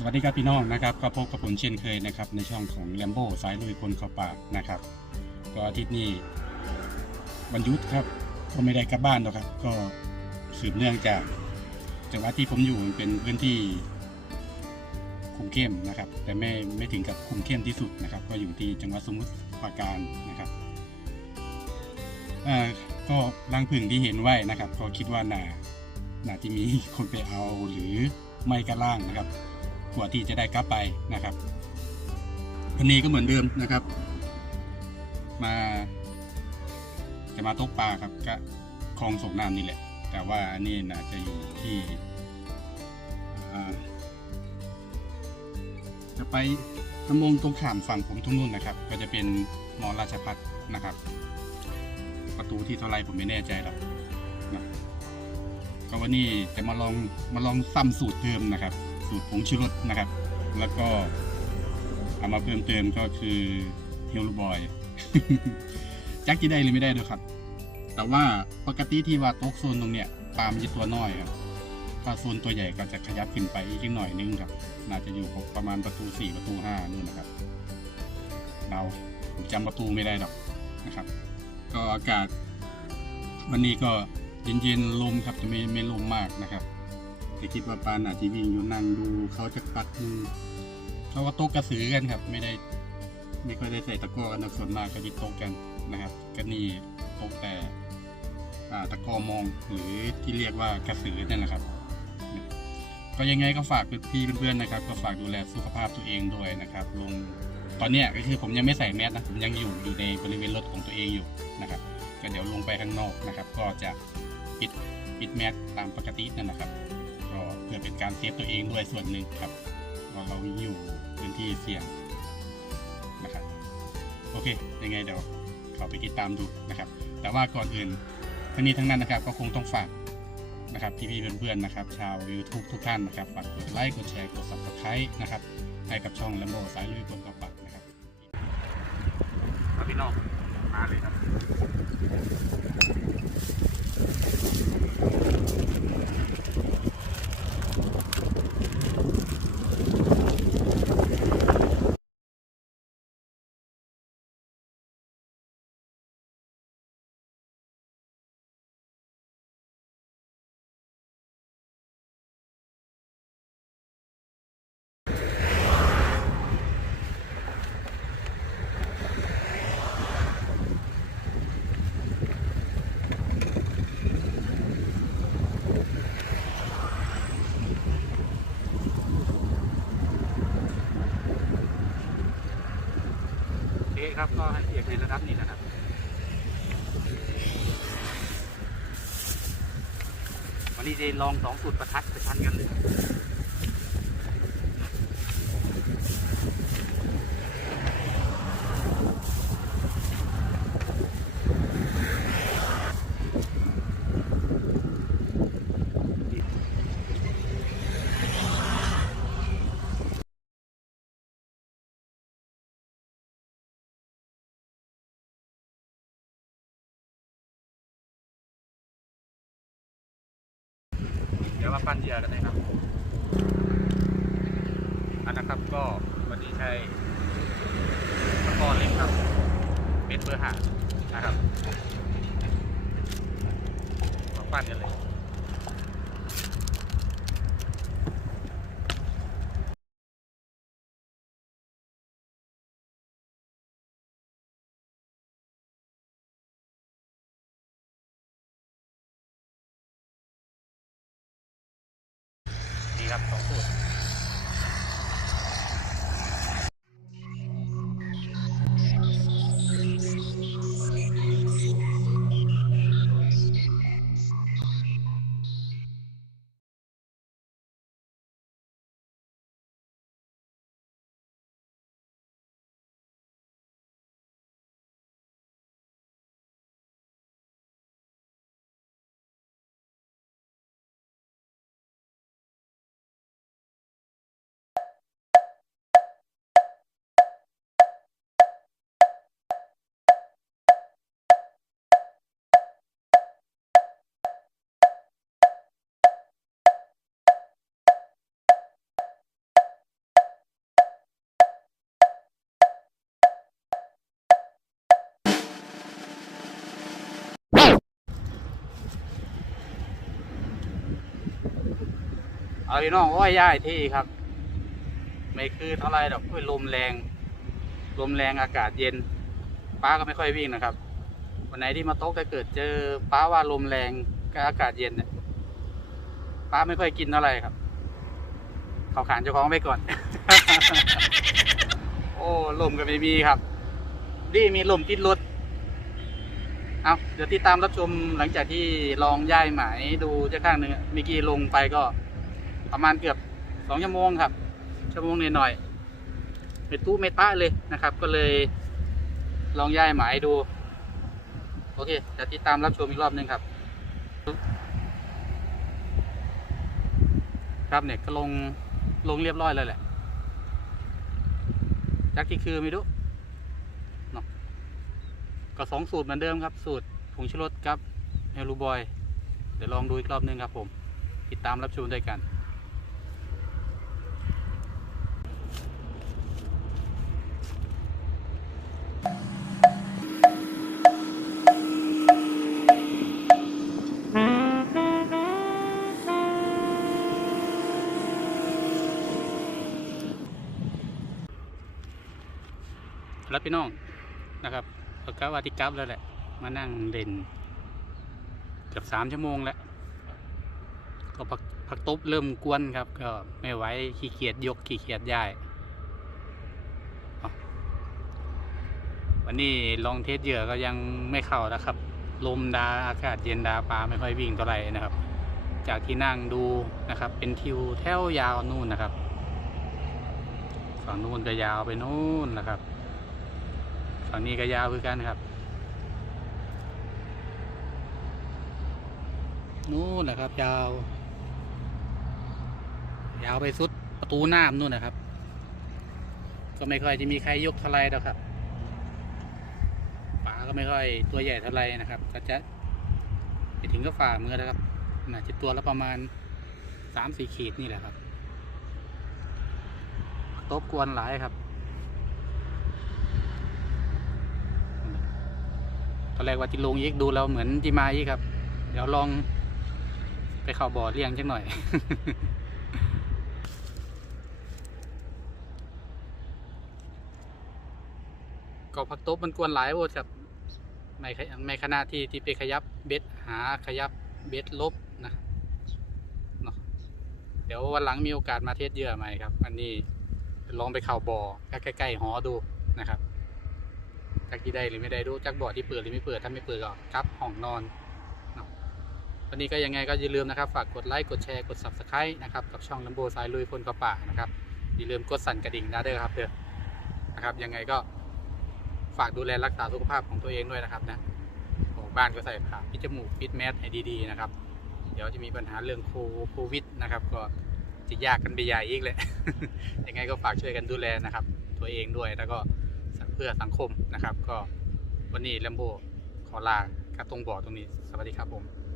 สวัสดีครับพี่น้องนะครับก็พบกับผมเช่นเคยนะครับในช่องของแลมโบ้สายลุยคนเข้าป่านะครับก็อาทิตย์นี้วันยุทธครับก็ไม่ได้กลับบ้านหรอกครับ ก็สืบเนื่องจากจังหวัดที่ผมอยู่มันเป็นพื้นที่คุมเข้มนะครับ แต่ไม่ไม่ถึงกับคุมเข้มที่สุดนะครับ ก็อยู่ที่จังหวัดสมุทรปราการนะครับก็รังผึ่งที่เห็นไว้นะครับ ก็คิดว่าน่าน่าที่มีคนไปเอาหรือไม่กระล่างนะครับ กว่าที่จะได้กลับไปนะครับวันนี้ก็เหมือนเดิมนะครับ มาจะมาตกปลาครับก็คลองส่งน้ำนี่แหละ แต่ว่าอันนี้น่าจะอยู่ที่จะไปน้ำมงตรงขามฝั่งผมทุ่งนุ่นนะครับ ก็จะเป็นมอราชพัฒนะครับ ประตูที่เท่าไรผมไม่แน่ใจหรอกนะก็วันนี้จะมาลองมาลองซ้ำสูตรเดิมนะครับ สูตรผงชูรสนะครับ แล้วก็เอามาเพิ่มเติมก็คือเฮลลูบอยจักจะได้หรือไม่ได้ด้วยครับ แต่ว่าปกติที่ว่าโต๊ะโซนตรงเนี้ยปลามันจะตัวน้อยครับถ้าโซนตัวใหญ่ก็จะขยับขึ้นไปอีกหน่อยนึงครับ น่าจะอยู่ประมาณประตูสี่ประตูห้านู่นนะครับเราจำประตูไม่ได้หรอกนะครับ ก็อากาศวันนี้ก็เย็นๆลมครับจะไม่ไม่ลมมากนะครับ แต่คิดว่าปาหนาที่วิ่งอยู่นั่งดูเขาจะปัดมือเขาก็โต๊ะกระสือกันครับ ไม่ได้ไม่ค่อยได้ใส่ตะกร้อกันนะส่วนมากก็จะโต๊ะกันนะครับก็นี่โต๊ะแต่อ่าตะกร้อมองหรือที่เรียกว่ากระสือนั่นแหละครับ ก็ยังไงก็ฝากพี่เพื่อนๆนะครับ ก็ฝากดูแลสุขภาพตัวเองด้วยนะครับลงตอนเนี้ยก็คือผมยังไม่ใส่แมสนะผมยังอยู่อยู่ในบริเวณรถของตัวเองอยู่นะครับก็เดี๋ยวลงไปข้างนอกนะครับ ก็จะปิดปิดแมสตามปกตินั่นแหละครับ ก็เพื่อเป็นการเซฟตัวเองด้วยส่วนหนึ่งครับเราเราอยู่พื้นที่เสี่ยงนะครับโอเคยังไงเดี๋ยวเขาไปติดตามดูนะครับ แต่ว่าก่อนอื่นทั้งนี้ทั้งนั้นนะครับ ก็คงต้องฝากนะครับพี่ๆเพื่อนๆนะครับ ชาว YouTube ทุกท่านนะครับฝากกดไลค์กดแชร์กด Subscribe นะครับให้กับช่องลมโบสายลุยคนกระปักนะครับพี่น้องมาเลยครับ เละครับก็ให้เปียกในระดับนี้นะครับวันนี้จะลองสองสูตรประทัดประชันกันเลย ปั้นเหยื่อกันเลยครับ อันนะครับก็วันนี้ใช้ตะกร้อเล็กครับเป็นเบอร์หานะครับมาปั้นกันเลย เอาพี่น้องอ้อยย่ายที่ครับ ไม่คือเท่าไรดอกลมแรง ลมแรงอากาศเย็น ป้าก็ไม่ค่อยวิ่งนะครับ วันไหนที่มาตกถ้าเกิดเจอป้าว่าลมแรงกับอากาศเย็นเนี่ยป้าไม่ค่อยกินเท่าไรครับ เขาขานเจ้าของไปก่อน โอ้ลมก็ไม่มีครับดีมีลมติดรถเอาเดี๋ยวติดตามรับชมหลังจากที่ลองย้ายหมายดูจะข้างหนึ่งเมื่อกี้ลงไปก็ ประมาณเกือบสองชั่วโมงครับ ชั่วโมงหน่อยๆไม่ตู้ไม่ตะเลยนะครับ ก็เลยลองย้ายหมายดู โอเคจะติดตามรับชมอีกรอบหนึงครับ ครับเนี่ยก็ลงลงเรียบร้อยแล้วแหละจักที่คือไม่รู้เนาะก็สองสูตรเหมือนเดิมครับ สูตรผงชูรสกับเฮลูบอย เดี๋ยวลองดูอีกรอบหนึงครับผม ติดตามรับชมด้วยกันับพี่น้องนะครับแล้วก็ว่าที่กลับแล้วแหละ มานั่งเล่นเกือบสามชั่วโมงแล้ว ก็พักพักตบเริ่มกวนครับ ก็ไม่ไหวขี้เกียจยกขี้เกียจย้ายวันนี้ลองเทสเหยื่อก็ยังไม่เข้านะครับ ลมดาอากาศเย็นดาปลาไม่ค่อยวิ่งเท่าไหร่นะครับ จากที่นั่งดูนะครับ เป็นทิวแถวยาวนู่นนะครับ ฝั่งนู้นก็ยาวไปนู่นนะครับ ฝั่งนี้ก็ยาวคือกันครับ นู่นนะครับ ยาว ยาวไปสุดประตูน้ำนู่นนะครับ ก็ไม่ค่อยจะมีใครยกเท่าไรหรอกครับป่าก็ไม่ค่อยตัวใหญ่เท่าไรนะครับ ก็จะไปถึงก็ฝ่ามือนะครับน่าจะตัวละประมาณสามสี่ขีดนี่แหละครับ ตบกวนหลายครับ ตอนแรกว่าจิลงอีกดูแล้วเหมือนจิมาอีกครับ เดี๋ยวลองไปเข้าบ่อเลี้ยงจักหน่อย ก็พักตบมันกวนหลายโวดครับไม่ไม่ขนาดที่ที่ไปขยับเบ็ดหาขยับเบ็ดลบนะเนาะเดี๋ยววันหลังมีโอกาสมาเทสเยื่อใหม่ครับ อันนี้ลองไปเข้าบ่อใกล้ๆหอดูนะครับ จักที่ได้หรือไม่ได้ดูจักบอร์ดที่เปิดหรือไม่เปิดถ้าไม่เปิดก็กลับห้องนอนวันนี้ก็ยังไงก็อย่าลืมนะครับฝากกดไลค์กดแชร์กด subscribe นะครับกับช่องลัมโบสายลุยคนกระป่านะครับอย่าลืมกดสั่นกระดิ่งนะเด้อครับเด้อนะครับยังไงก็ฝากดูแลรักษาสุขภาพของตัวเองด้วยนะครับนะออกบ้านก็ใส่ผ้าปิดจมูกปิดแมสให้ดีๆนะครับ เดี๋ยวจะมีปัญหาเรื่องโควิดนะครับ ก็จะยากกันไปใหญ่อีกเลยยังไงก็ฝากช่วยกันดูแลนะครับ ตัวเองด้วยแล้วก็ พื่อสังคมนะครับ ก็วันนี้แลมโบขอลากระตรงบ่อตรงนี้ สวัสดีครับผม